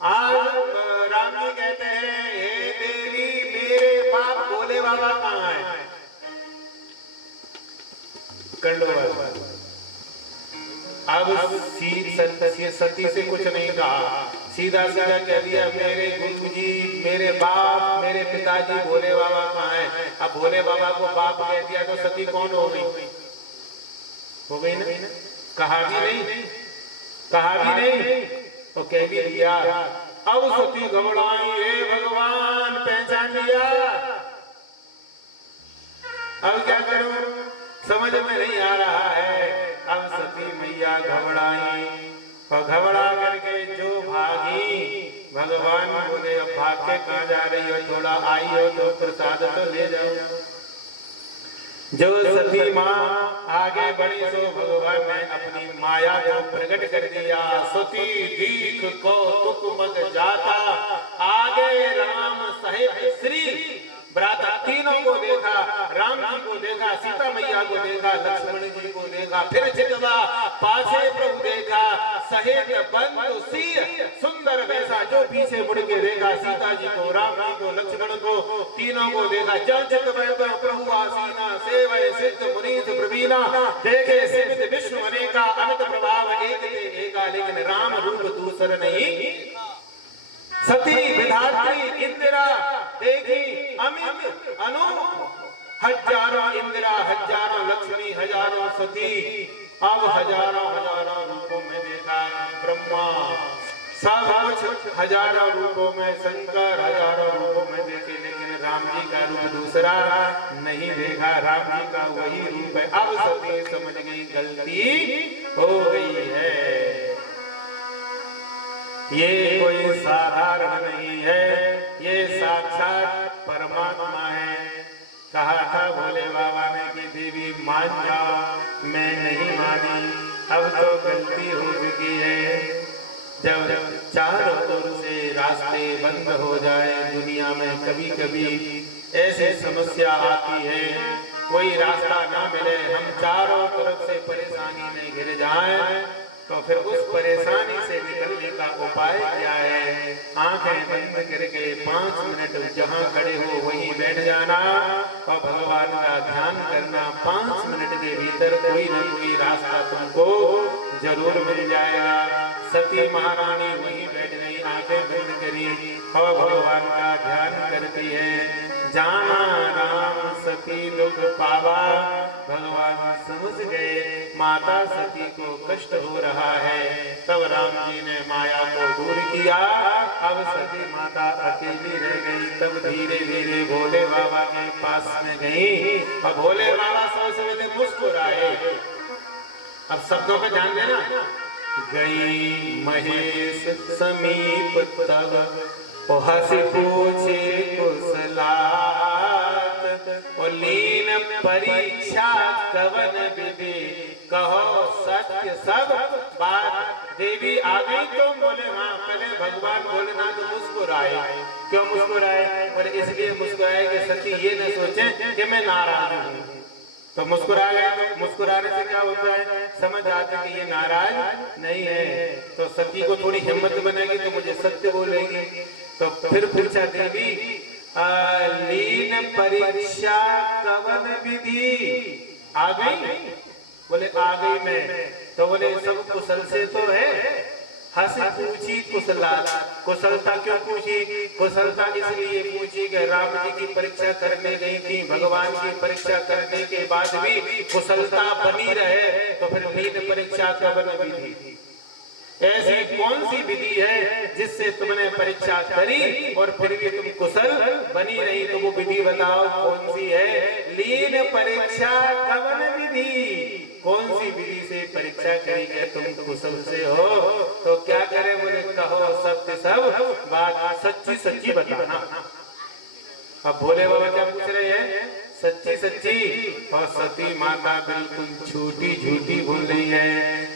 आज राम जी कहते हैं, हे देवी मेरे बाप भोले बाबा कहाँ है? कर लो बात। अब सती से कुछ नहीं कहा, सीधा सीधा कह दिया मेरे गुरुजी, मेरे बाप, मेरे पिताजी भोले बाबा कहाँ है? अब भोले बाबा को बाप कह दिया तो सती कौन हो गई? हो गई ना? कहा भी नहीं, कहा भी नहीं तो कह भी दिया। अब सती घबराई, हे भगवान पहचान लिया, अब क्या करूं, समझ में नहीं आ रहा है। अब सती मैया घबराई और घबरा करके जो भागी, भगवान बोले अब भाग के कहाँ जा रही हो, थोड़ा आई हो तो प्रसाद तो ले जाओ। जो सती माँ आगे बढ़ी सो भगवान ने अपनी माया को प्रकट कर दिया। सती दीख को तुक मग जाता, आगे राम सहित श्री भ्राता, तीनों को देखा, राम जी को देखा, सीता मैया को देखा, लक्ष्मण जी को देखा, फिर चितवा पाछे प्रभु देखा, सहित बंधु सिंह सुंदर वैसा, जो पीछे मुड़ के देखा सीता जी को, राम जी को, लक्ष्मण को, तीनों को देखा। जब चितवा प्रभु आसीना, सेवय सिद्ध मुनीत प्रवीणा, देखे सिद्ध विष्णु अनेका, अमित प्रभाव एक ते एका, लेकिन राम रूप दूसर नहीं। सती विधात्री इंदिरा देखी अमित अनूप, हजारों इंदिरा, हजारों लक्ष्मी, हजारों सती, अब हजारों हजारों रूपों में देखा ब्रह्मा, सब कुछ हजारों रूपों में, शंकर हजारों रूपों में देखे, लेकिन राम जी का रूप दूसरा नहीं देखा, राम जी का वही रूप है। अब सती समझ गई गलती हो गई है, ये कोई साधारण नहीं है, ये साक्षात परमात्मा है। कहा था भोले बाबा ने कि देवी मान जाओ, मैं नहीं मानी, अब तो गलती हो चुकी है। जब चारों ओर से रास्ते बंद हो जाए दुनिया में, कभी कभी ऐसी समस्या आती है, कोई रास्ता ना मिले, हम चारों तरफ से परेशानी में घिर जाएं, तो फिर उस परेशानी से निकलने का उपाय क्या है? आंखें बंद करके 5 मिनट जहां खड़े हो वहीं बैठ जाना और भगवान का ध्यान करना। 5 मिनट के भीतर कोई न कोई रास्ता तुमको जरूर मिल जाएगा। सती महारानी वहीं बैठ गई, आंखें बंद करी और भगवान का ध्यान करती है। जाना राम सती दुख पावा, भगवान समझ गए माता सती को कष्ट हो रहा है, तब राम जी ने माया को दूर किया। अब सती माता अकेली रह गई, तब धीरे धीरे भोले बाबा के पास में गई और भोले बाबा सबसे मुस्कुराए। अब शब्दों पे ध्यान देना। गई महेश समीप तब ओ हंसी पूछे कुशलात, ओ लीन परीक्षा कवन विधि, कहो सत्य सब बात। देवी आ गई तो बोले हाँ, पहले भगवान भोलेनाथ मुस्कुराए। क्यों मुस्कुराए? और इसलिए मुस्कुराए कि सती ये न सोचे कि मैं नाराज हूँ, तो मुस्कुरा गए। तो मुस्कुराने से क्या होता है? समझ आता है कि ये नाराज नहीं है, तो सती को थोड़ी हिम्मत बनेगी तो मुझे सत्य बोलेगी। तो फिर पूछा देवी लीन परीक्षा कवन विधि, आ गई? बोले आ गई मैं। तो बोले सब कुशल से तो है? हंसी पूछी कुशलात। कुशलता क्यों पूछी? कुशलता इसलिए पूछी कि राम जी की परीक्षा करने गई थी, भगवान की परीक्षा करने के बाद भी कुशलता बनी रहे, तो फिर लीन परीक्षा कवन विधि, ऐसी कौन सी विधि है जिससे तुमने परीक्षा करी और फिर भी तुम कुशल बनी रही? तो वो विधि बताओ कौन सी है? लीन परीक्षा कवन विधि, कौन सी विधि से परीक्षा करी कि तुम कुशल से हो? तो क्या करे? बोले कहो सत्य सब बात, सच्ची सच्ची बताना। अब भोले बाबा क्या पूछ रहे हैं? सच्ची सच्ची। और सती माता बिल्कुल झूठी झूठी बोल रही है।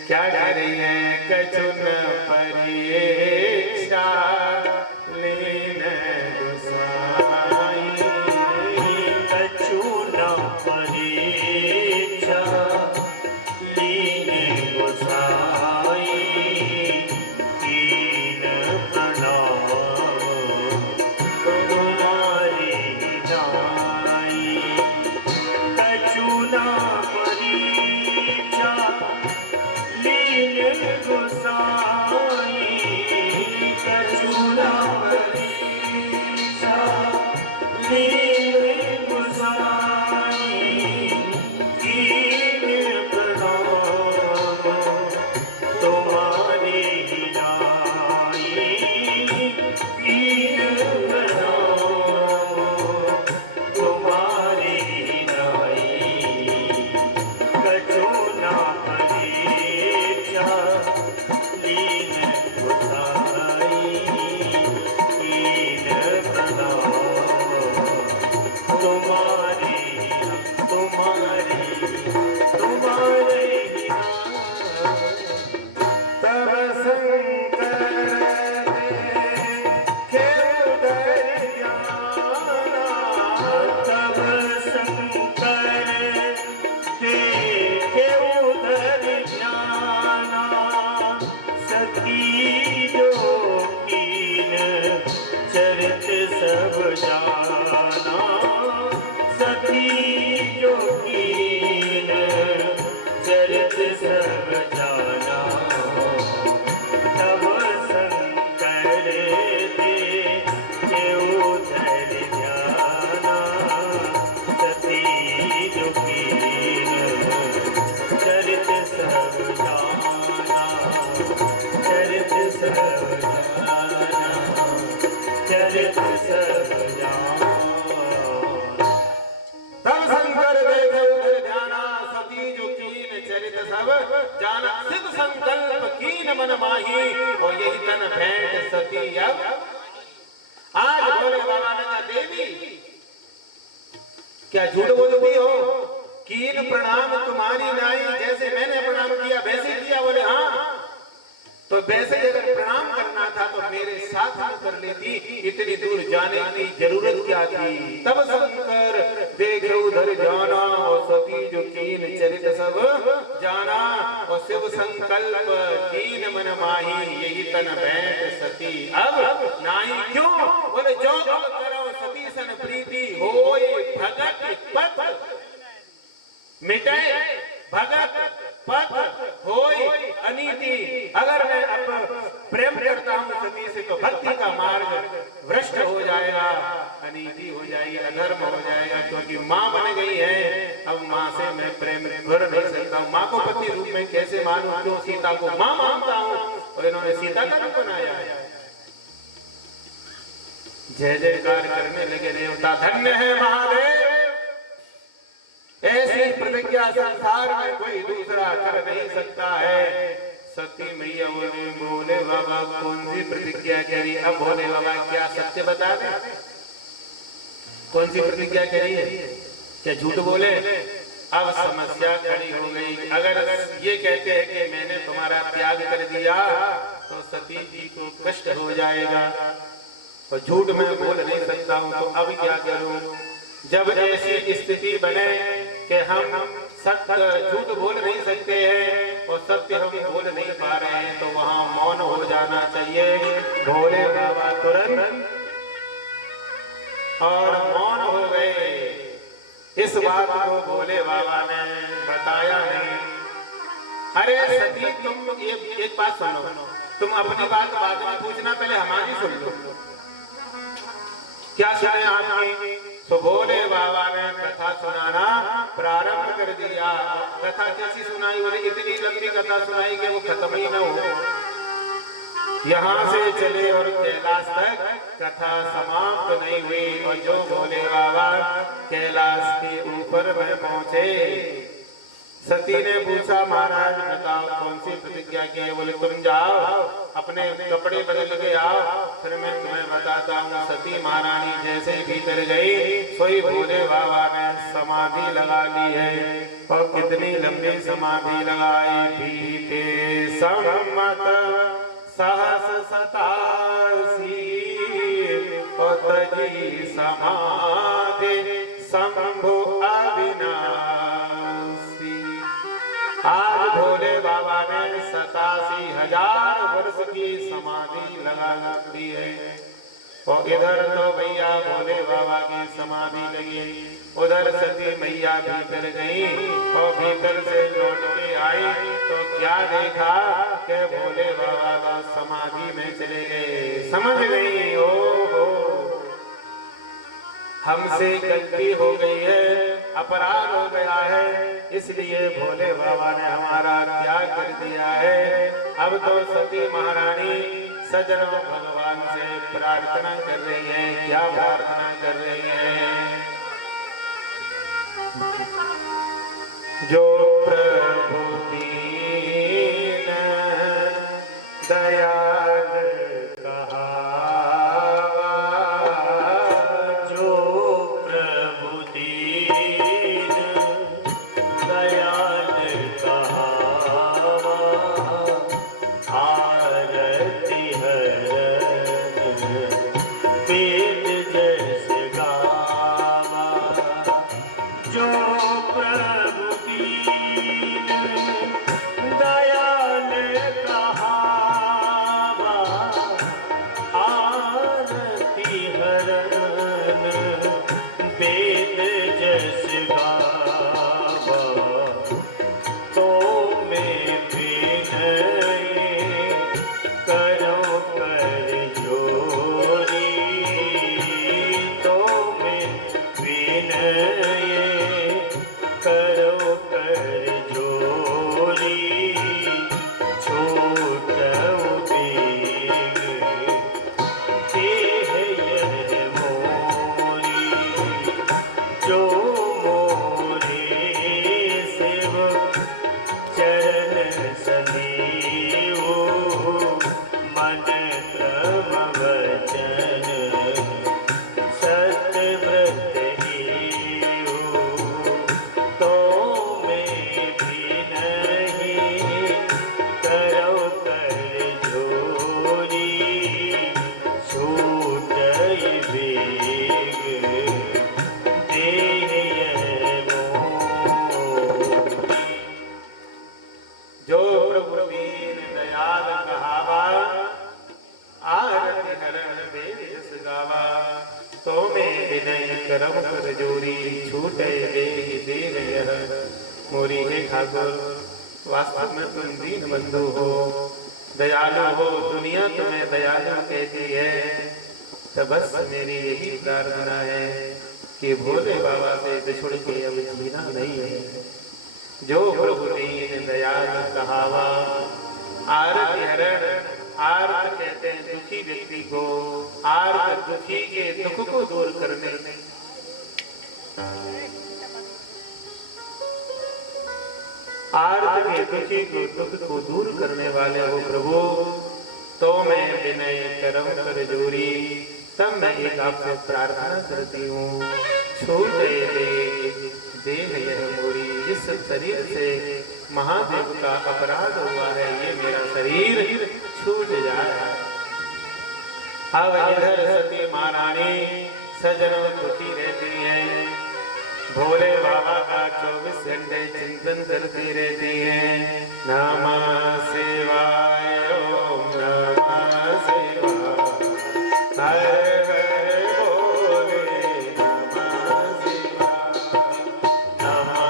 क्या कह रही है? कछुन परीक्षा लीन गोसाई, कछुन परीक्षा लीन गोसाई, कीन प्रणाम चरित सब जाना। तब शंकर देखे उधर ध्याना, सती जो कीन चरित सब जाना। सिद्ध संकल्प कीन मन माही, और यही तन भेंट सती अब। आज भोले बाबा ने कहा, देवी क्या झूठ बोलती हो? कीन प्रणाम तुम्हारी नाई, जैसे मैंने प्रणाम किया वैसे किया? बोले हाँ। तो वैसे अगर प्रणाम करना था तो मेरे साथ में कर लेती, इतनी दूर जाने की जरूरत क्या थी? तब शंकर देखे उधर जाना, और सती जो कीन चरित सब जाना। और शिव संकल्प कीन मन माही, यही तन भेंट सती अब नाही। क्यों? बोले जो करो सती सन प्रीति, होए भगत पथ मिटे, भगत पथ होए अनीति। अगर मैं अब प्रेम करता हूँ सती से तो भक्ति का मार्ग भ्रष्ट हो जाएगा, अनीति हो जाएगी, अधर्म हो जाएगा। क्योंकि माँ बन गई है, अब माँ से मैं प्रेम कर नहीं सकता। माँ को पति रूप में कैसे मानूं? क्यों सीता को माँ मानता हूँ, और इन्होंने सीता का रूप बनाया है। जय जयकार करने लगे देवता, धन्य है महादेव। ऐसी प्रतिज्ञा संसार में कोई दूसरा कर नहीं सकता है। सती मैया बोले बाबा कौन सी प्रतिज्ञा करी? अब भोले बाबा क्या सत्य बता दें? कौन सी प्रतिज्ञा करी है? क्या झूठ बोले? अब समस्या खड़ी हो गई। अगर ये कहते हैं कि मैंने तुम्हारा त्याग कर दिया तो सती जी को कष्ट हो जाएगा, और झूठ मैं बोल नहीं सकता हूँ, तो अब क्या करूँ? जब ऐसी स्थिति बने कि हम सत्य झूठ बोल नहीं सकते हैं और सत्य हम बोल नहीं पा रहे हैं, तो वहां मौन हो जाना चाहिए। भोले बाबा तुरंत और मौन हो गए। इस बात को भोले बाबा ने बताया नहीं। अरे सती तुम एक बात सुनो, तुम अपनी बात बाद में पूछना, पहले हमारी सुन लो। क्या सुने आपने? तो भोले बाबा ने कथा सुनाना प्रारंभ कर दिया। कथा कैसी सुनाई? बोले इतनी लंबी कथा सुनाई कि वो खत्म ही न हो। यहाँ से चले और कैलाश तक कथा समाप्त नहीं हुई। और जो भोले बाबा कैलाश के ऊपर में पहुंचे, सती ने पूछा महाराज बताओ कौन सी प्रतिज्ञा की है? बोले तुम जाओ अपने कपड़े बदल के आओ, फिर मैं तुम्हें बताता हूँ। सती महारानी जैसे भीतर गई, सोई भोले बाबा ने समाधि लगा ली है। और कितनी लंबी समाधि लगाई? बीते सम्मत सहस 87 और तजी समाधि शंभु अविनाशी। आज भोले बाबा ने 87,000 वर्ष की समाधि लगा दी है। और इधर तो भैया भोले बाबा की समाधि लगी, उधर सती मैया भीतर गई और भीतर से लौट के आई तो क्या देखा कि भोले बाबा का समाधि में चले गए। समझ गई, ओ हमसे गलती हो गई है, अपराध हो गया है, इसलिए भोले बाबा ने हमारा त्याग कर दिया है। अब तो सती महारानी सज्जनों भगवान से प्रार्थना कर रही है। क्या प्रार्थना कर रही है? जो प्रभु दीन दयाल कहावा, जो प्रभु दीन दयाल कहावा, आरती हरन वेद जैसे गावा। जो प्रभु दीन आरती हरण वेद जस गावा, तो मैं विनय करम कर जोरी, छूटे देहि देह यह मोरी। हे ठाकुर, वास्तव में तुम दीन बंधु हो, दयालु हो, दुनिया तुम्हें दयालु कहती है। तो बस मेरी यही प्रार्थना है कि भोले बाबा से बिछुड़ के अब जीना नहीं है। जो प्रभु दीन दयाल कहावा, आरती हरण, आर्त कहते हैं दुखी व्यक्ति को, आर्त दुखी के दुख को दूर करने, आर्त के दुखी को दुख को दूर करने वाले हो प्रभु। तो मैं विनय करम कर जोरी, तब मैं एक आपसे प्रार्थना करती हूँ, छूटे देह यह मोरी। जिस शरीर से महादेव का अपराध हुआ है, ये मेरा शरीर छूट जाए। अब इधर सती महारानी सजनों दुखी रहती है, भोले बाबा का 24 घंटे चिंतन करती रहती है। नमः शिवाय, ओम नमः शिवाय, हरे हरे बोले नमः शिवाय, नमः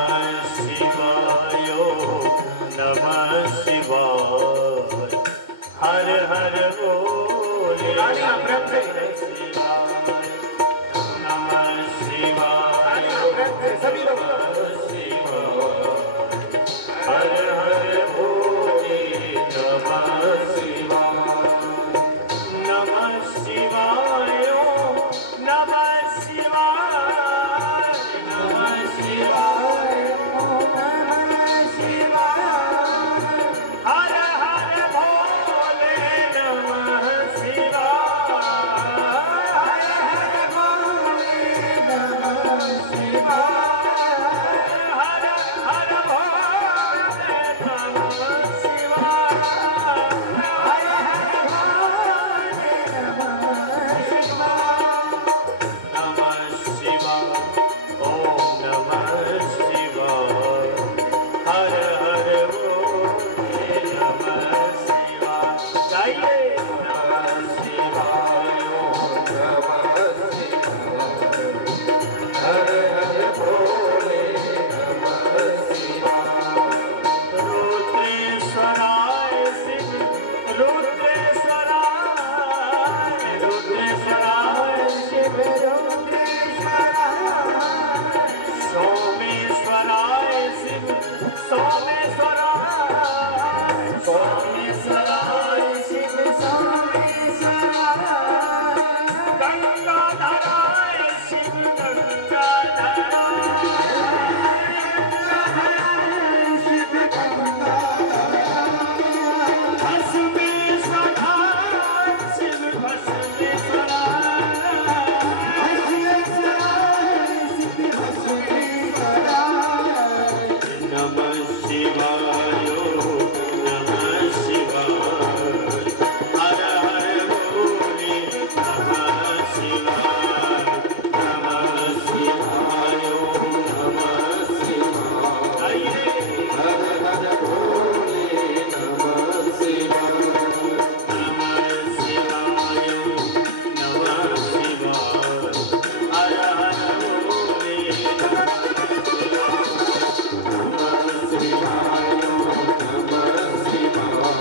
शिवाय, नमः शिवाय, हर हर बोले नमः शिवाय, नमः शिवाय, सभी लोग हर हर बोले नमः शिवाय, नमः शिवाय, नमः शिवाय, नमः शिवाय, नमः शिवाय, हर हर भोले नमः शिवाय, हर हर भोले नमः शिवाय, हर हर भोले नमः शिवाय, हर हर भोले नमः शिवाय, नमः शिवाय, ओम नमः शिवाय, हर हर बोले नमः शिवाय। गाइए नमः शिवाय, ओम नमः शिवाय, हर हर भोले नमः शिवाय। रुद्रेश्वराय शिव, रुद्रेश्वराय, रुद्रेश्वराय शिव, रुद्रेश्वराय, सोमेश्वराय शिव, सोमेश्वराय, सोमेश्वराय शिव, सोमेश्वराय, गंगाधराय शिव, गंगाधराय, शिव गंगाधराय, भस्मेश्वराय शिव, भस्मेश्वराय, भस्मेश्वराय शिव, भस्मेश्वराय, नमः शिवाय, नमः शिवाय, हर हर बोले नमः शिवाय, नमः शिवाय, नमः शिवाय, हर हर भोले नमः शिवाय, नमः शिवाय, नमः शिवाय, हर हर भोले नमः शिवाय, नमः शिवाय, हर हर भोले नमः शिवाय,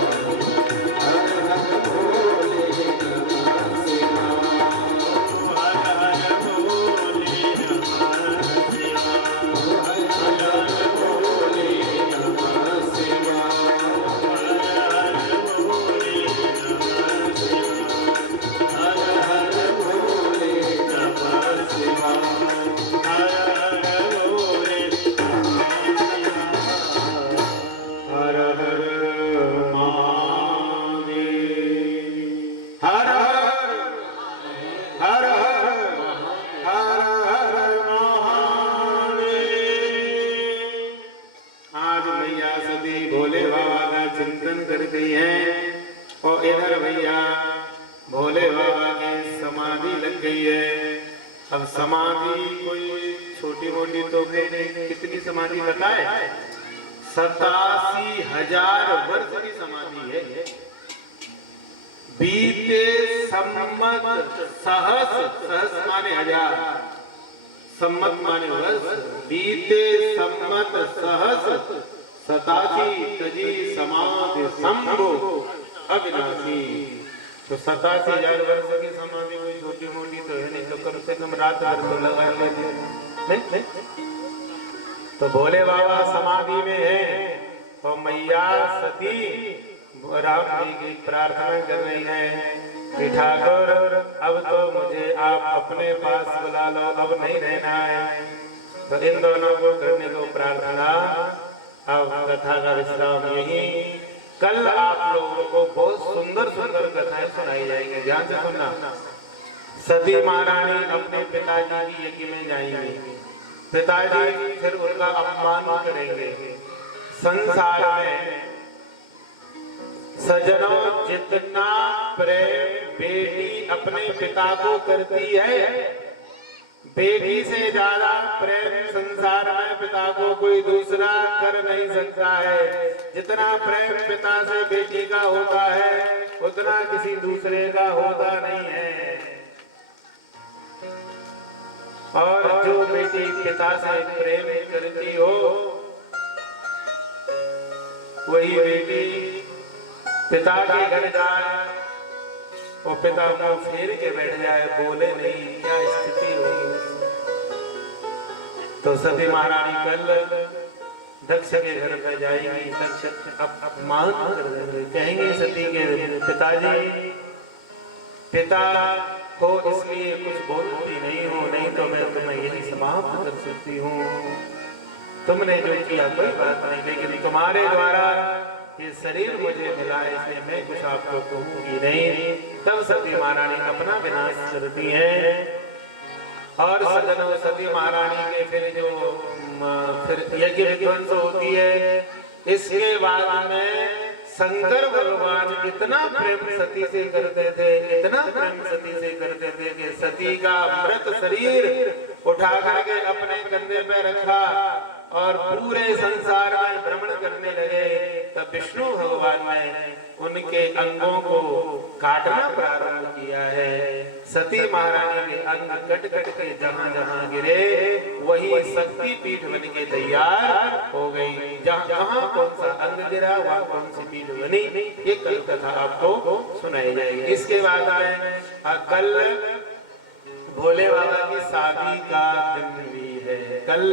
हर हर भोले नमः शिवाय, हर हर भोले नमः शिवाय, हर हर भोले नमः शिवाय, हर हर भोले नमः शिवाय, हर हर भोले हर हर महादेव, हर हर हर हर महादेव। आज भैया सभी भोले बाबा का चिंतन करती हैं, और इधर भैया भोले बाबा की समाधि लग गई है। अब समाधि कोई छोटी मोटी तो नहीं, कितनी समाधि बताए? 87,000 वर्ष की समाधि है। बीते सम्मत सहस, सहस माने हजार, सम्मत माने वर्ष, बीते सम्मत सहस 87 तजी समाधि शंभु अविनाशी। तो 87,000 वर्ष की समाधि कोई छोटी मोटी तो है नहीं, तो कम से कम रात भर तो लगा लेते नहीं। तो भोले बाबा समाधि में है और मैया सती राम जी की प्रार्थना कर रही है कि ठाकुर अब तो मुझे आप अपने पास बुला लो, अब नहीं रहना है। तो इन दोनों को करने को प्रार्थना। अब कथा का विश्राम यही। कल आप लोगों को बहुत सुंदर सुंदर कथाएं सुनाई जाएंगी, ध्यान से सुनना। सती महारानी अपने पिताजी की यज्ञ में जाएंगी, पिताजी फिर उनका अपमान करेंगे। संसार में सजनों जितना प्रेम बेटी अपने पिता को करती है, बेटी से ज्यादा प्रेम संसार में पिता को कोई दूसरा कर नहीं सकता है। जितना प्रेम पिता से बेटी का होता है उतना किसी दूसरे का होता नहीं है। और जो बेटी पिता से प्रेम करती हो वही बेटी पिता के घर जाए और पिता को फेर के बैठ जाए, बोले नहीं, क्या स्थिति होगी। तो सती महारानी कल दक्ष के घर पर जाएगी। दक्ष अपमान कर देंगे, कहेंगे सती के पिताजी, पिता हो इसलिए कुछ बोलती नहीं हो, नहीं तो मैं तुम्हें यही समाप्त कर सकती हूँ। तुमने जो किया कोई बात नहीं, लेकिन तुम्हारे द्वारा ये शरीर मुझे मिला है इसलिए मैं कुछ आपको कहूंगी नहीं। तब सती महारानी अपना विनाश करती है। और सजनों सती महारानी के फिर यज्ञ विध्वंस होती है। इसके बाद में शंकर भगवान इतना प्रेम सती से करते थे, इतना प्रेम सती से करते थे कि सती का मृत शरीर उठा करके अपने कंधे पे रखा और पूरे संसार में भ्रमण करने लगे। तब विष्णु भगवान ने उनके अंगों को काटना प्रारंभ किया है। सती महारानी के अंग कट कट के जहां जहां गिरे वही शक्ति पीठ बन के तैयार हो गई। जहां जहां कौन सा अंग गिरा वहां कौन सी पीठ बनी, ये कल कथा आपको सुनाई जाएगी। इसके बाद में कल भोले बाबा की शादी का दिन भी है। कल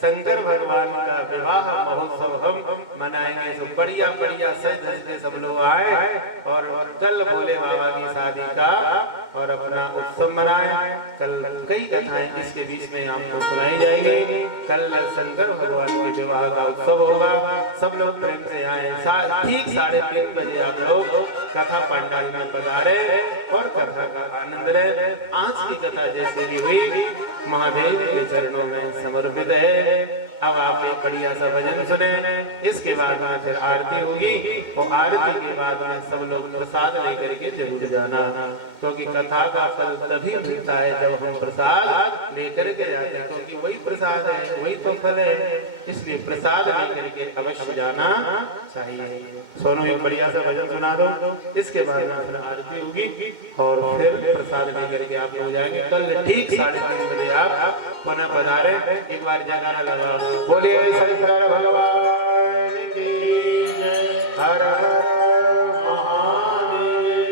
शंकर भगवान का विवाह महोत्सव हम मनाएंगे। तो बढ़िया बढ़िया सज धज के सब लोग आए और कल भोले बाबा की शादी का और अपना उत्सव मनाए। कल कई कथाएं इसके बीच में आपको सुनाई जाएंगी। कल शंकर भगवान के विवाह का उत्सव होगा। सब लोग प्रेम से आए। ठीक 3:30 बजे आप लोग कथा पंडाल में पधारे और कथा का आनंद ले। आज की कथा जैसे भी हुई महादेव के चरणों में समर्पित है। अब आप एक बढ़िया सा भजन सुने। इसके बाद में फिर आरती होगी और आरती के बाद में सब लोग प्रसाद लेकर के जरूर जाना, क्योंकि कथा का फल तभी मिलता है जब हम प्रसाद लेकर के जाते हैं, क्योंकि वही प्रसाद है, वही तो फल है। इसलिए प्रसाद लेकर के अवश्य जाना चाहिए। सोनू एक बढ़िया सा भजन सुना दो। इसके बाद में फिर आरती होगी और फिर प्रसाद लेकर के आप हो जाएंगे। कल ठीक 3:30 बजे आप पुनः पधारे। एक बार जयकारा लगा, बोलिए शंकर भगवान की जय। हर हर महादेव।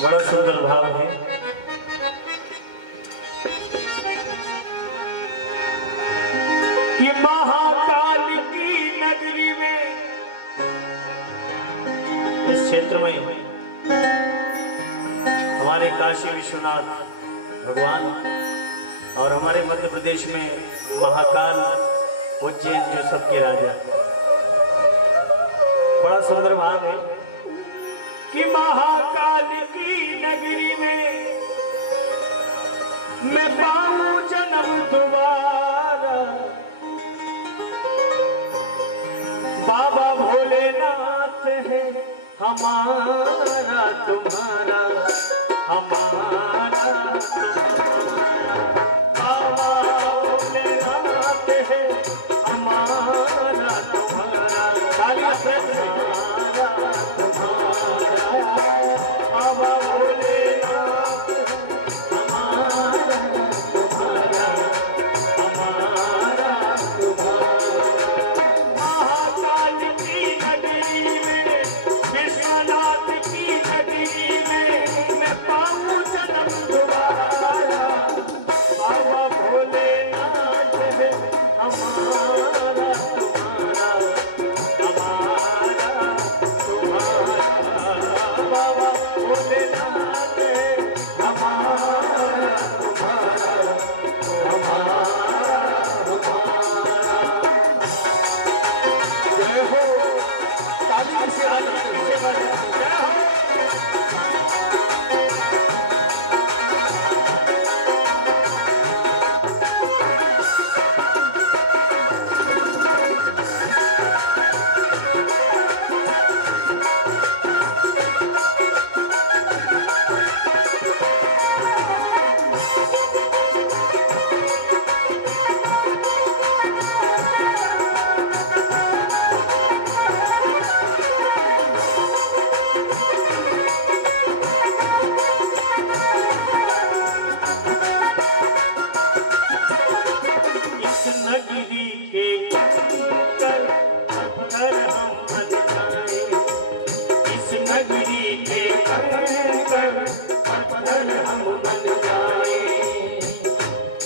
बड़ा सुंदर भाव है। ये महाकाल की नगरी में, इस क्षेत्र में हमारे काशी विश्वनाथ भगवान और हमारे मध्य प्रदेश में महाकाल उज्जैन जो सबके राजा। बड़ा सुंदर भाव है कि महाकाल की नगरी में मैं पाऊं जन्म दोबारा। बाबा भोलेनाथ है हमारा तुम्हारा, हमारा तुम्हारा।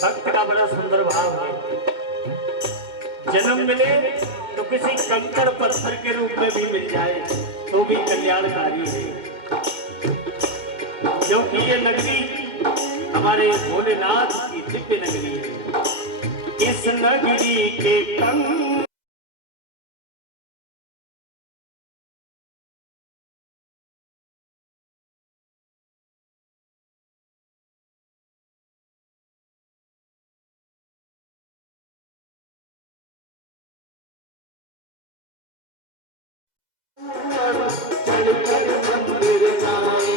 भक्त का बड़ा सुंदर भाव है। जन्म मिले तो किसी कंकड़ पत्थर के रूप में भी मिल जाए तो भी कल्याणकारी है, क्योंकि ये नगरी हमारे भोलेनाथ की दिव्य नगरी है। इस नगरी के कंकड़ चढ़कर मंदिर जाए,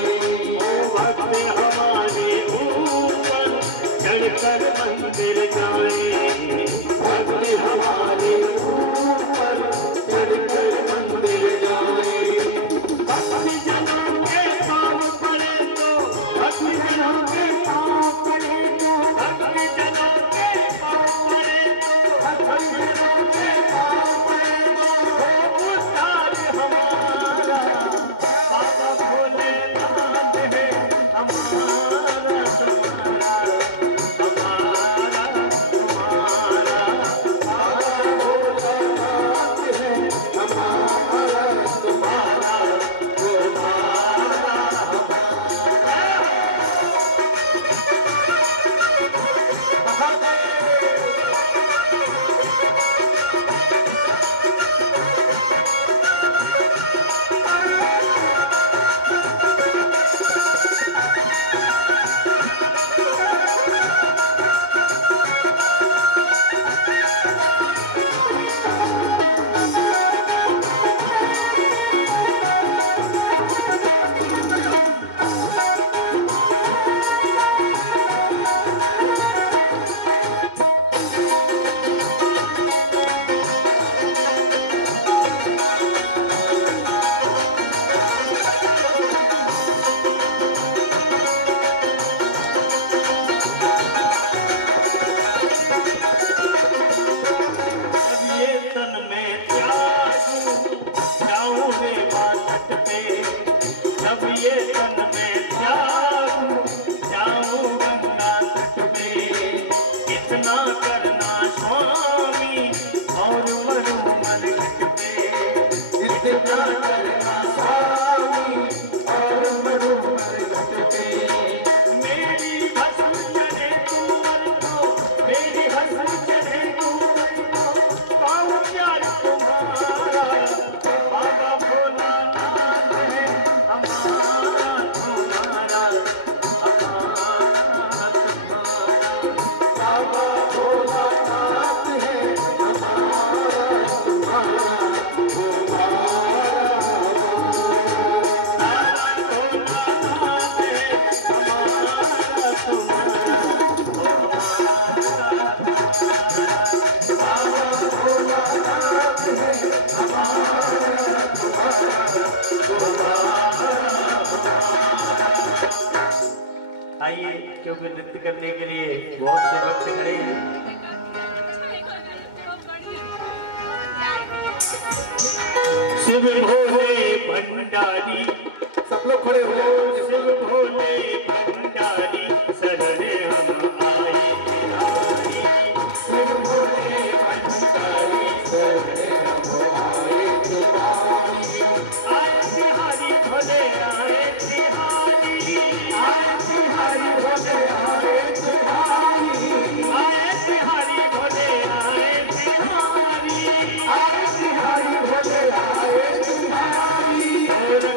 ओ भक्त हमारे ऊपर चढ़कर मंदिर जाए, भक्त हमारे ऊपर चढ़कर मंदिर जाए। भक्त जनों के पाँव पड़े तो, भक्त जनों के पाँव पड़े तो, भक्त जनों के पाँव पड़े तो, भक्त जनों के पाँव पड़े तो हो उद्धार हमारा। बाबा भोलेनाथ है हमारा तुम्हारा, हमारा तुम्हारा। बाबा भोलेनाथ है हमारा तुम्हारा, तुम्हारा हमारा। आइए, क्योंकि नृत्य करने के लिए बहुत से भक्त खड़े हैं। शिव भोले भंडारी, सब लोग खड़े हो। शिव भोले भंडारी शरण हम आए तिहारी। शिव भोले भंडारी शरण हम आए तिहारी। आए तिहारी भोले आए तिहारी, आए तिहारी भोले आए तिहारी, आए तिहारी भोले आए तिहारी, आए तिहारी भोले आए तिहारी।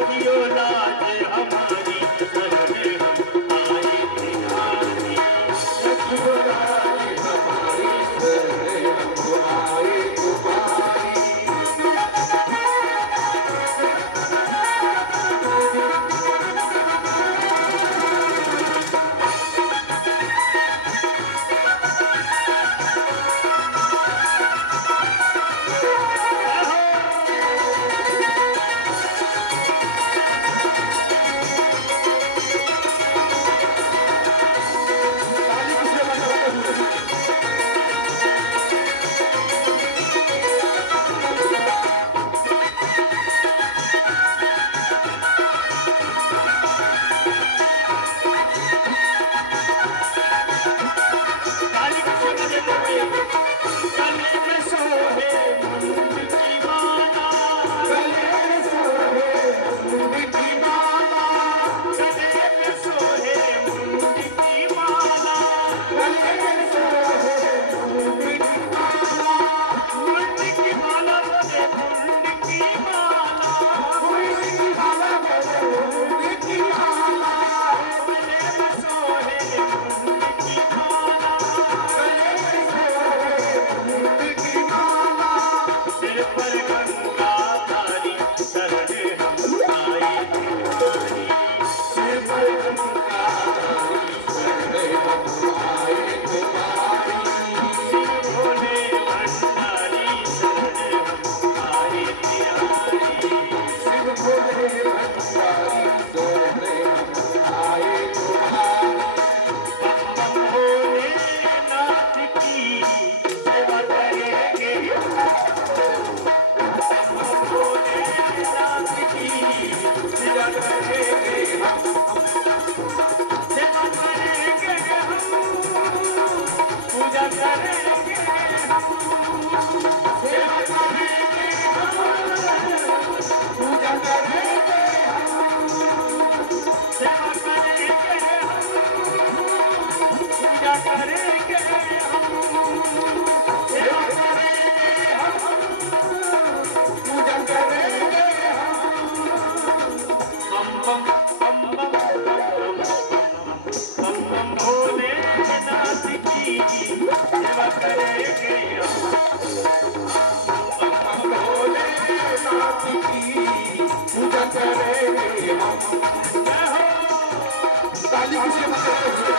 ताली किसके बजाते हुए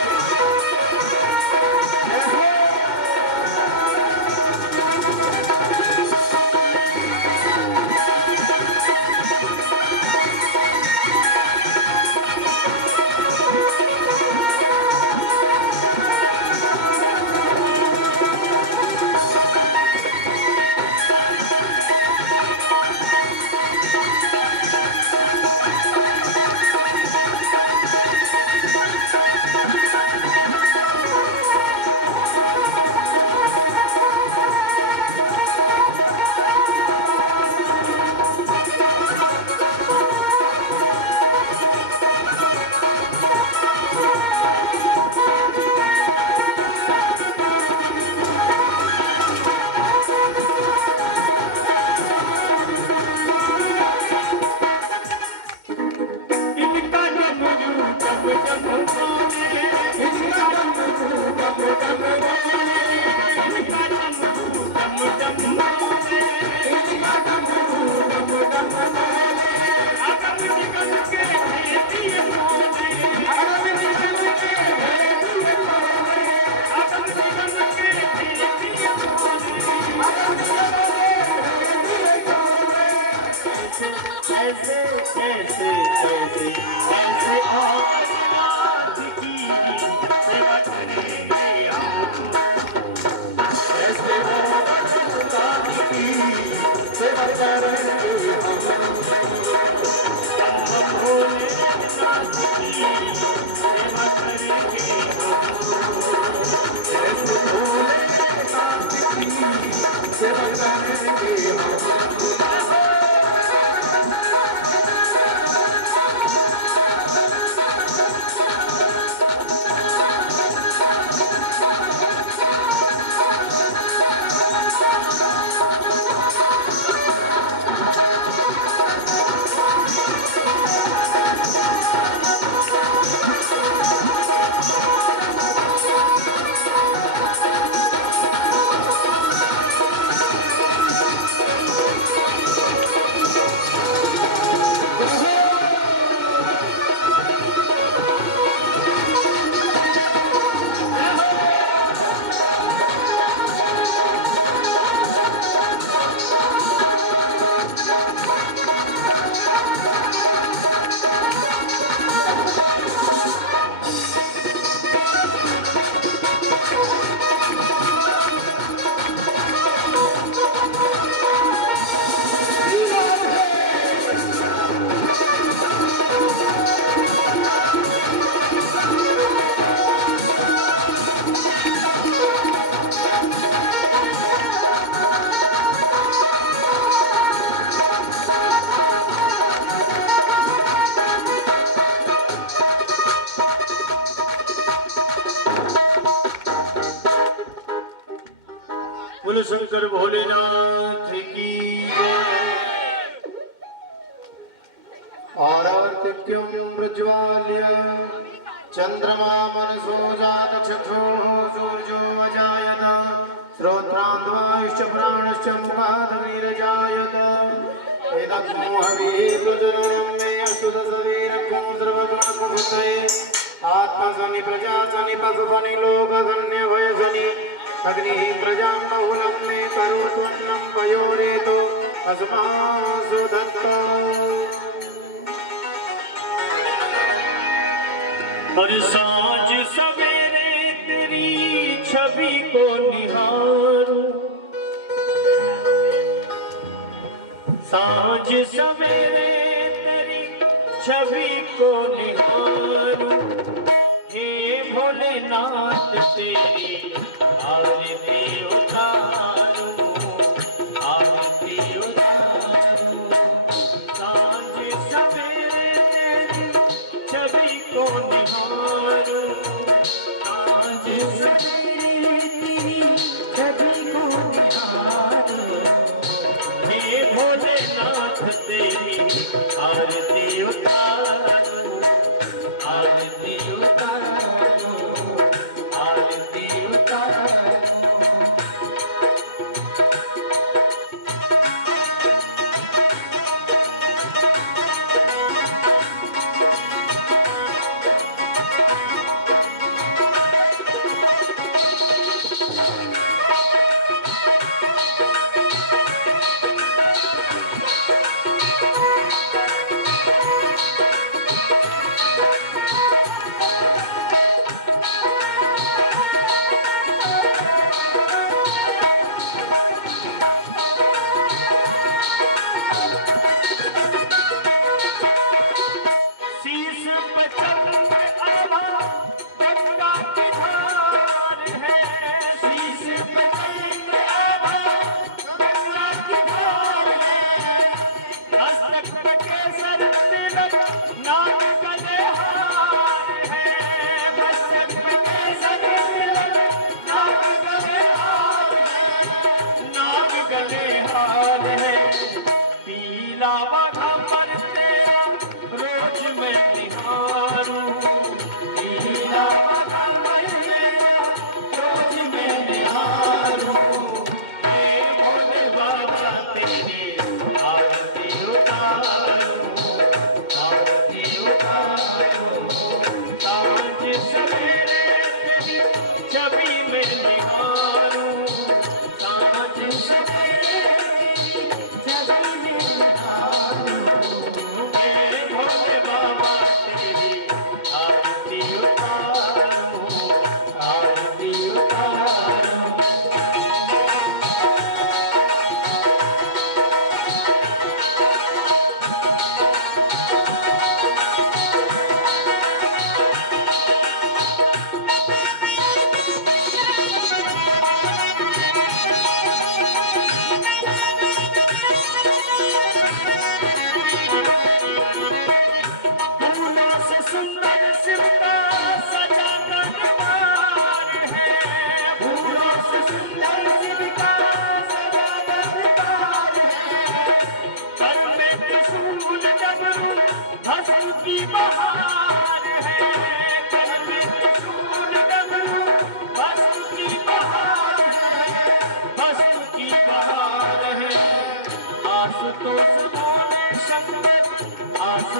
ऐसे ऐसे ऐसे ऐसे और रात की सेवा करेंगे हम ऐसे रात की सेवा करेंगे हम भोलेनाथ की सेवा करेंगे ऐसे भोलेनाथ की सेवा करेंगे बोलो शंकर भोलेनाथ की जय। आरार्तिक्यं प्रज्वाल्य चन्द्रमा मनसो जातचक्षुः सूर्यो अजायत श्रोत्रान्ध्वाश्च प्राणश्च मुखादग्निरजायत एतद्मोहभिः प्रजननं मे अस्तु दशवीरकं सर्वगुणप्रभृतये आत्मसनि प्रजासनि पशुसनि लोकसन्न्यभयसनि अग्निः प्रजां बहुलं मे करोत्वन्नं पयोरेतो अस्मासु दत्ता और साँझ सवेरे तेरी छवि को निहारूं, साँझ सवेरे तेरी छवि को निहारूं, हे भोलेनाथ तेरी आरती उतारूं, आरती उतारूं। साँझ सवेरे तेरी छवि को निहारूं, साँझ सवेरे तेरी छवि को निहारूं, हे भोलेनाथ तेरी आरती उतारूं, आरती उतारूं, आरती उतारूं।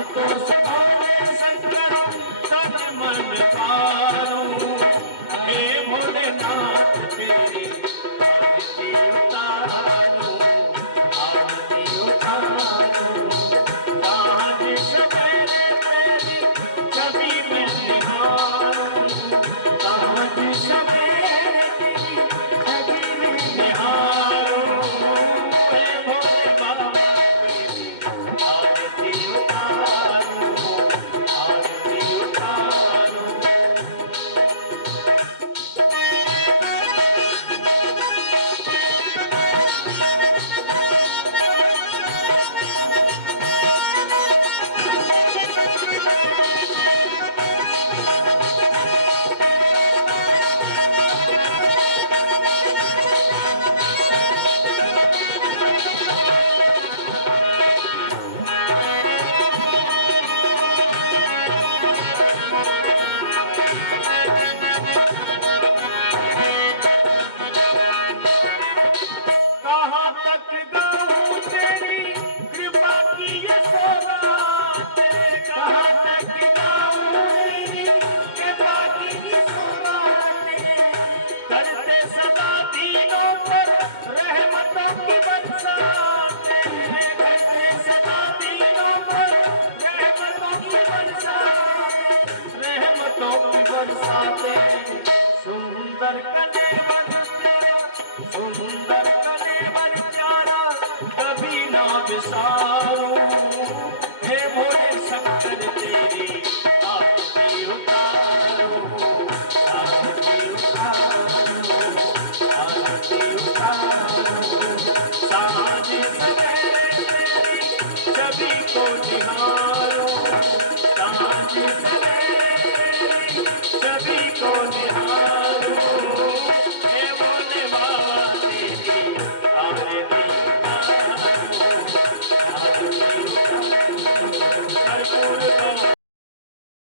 आशुतोष भोले शंकर तन मन पारो हे भोलेनाथ तेरी आरती उतारो आरती उतारो साँझ सवेरे तेरी छवि में निहारो साँझ सवेरे तेरी छवि में निहारो हे भोले बाबा तेरी आरती उतारो आरती उतारो कहाँ तक गाऊं तेरी कृपा की ये सौगात कहाँ तक गाऊं तेरी कृपा की ये सौगात करते सदा दीनों पर रहमतों की बरसात करते सदा दीनों पर रहमतों की बरसात सुंदर कलेवर तेरा सुंदर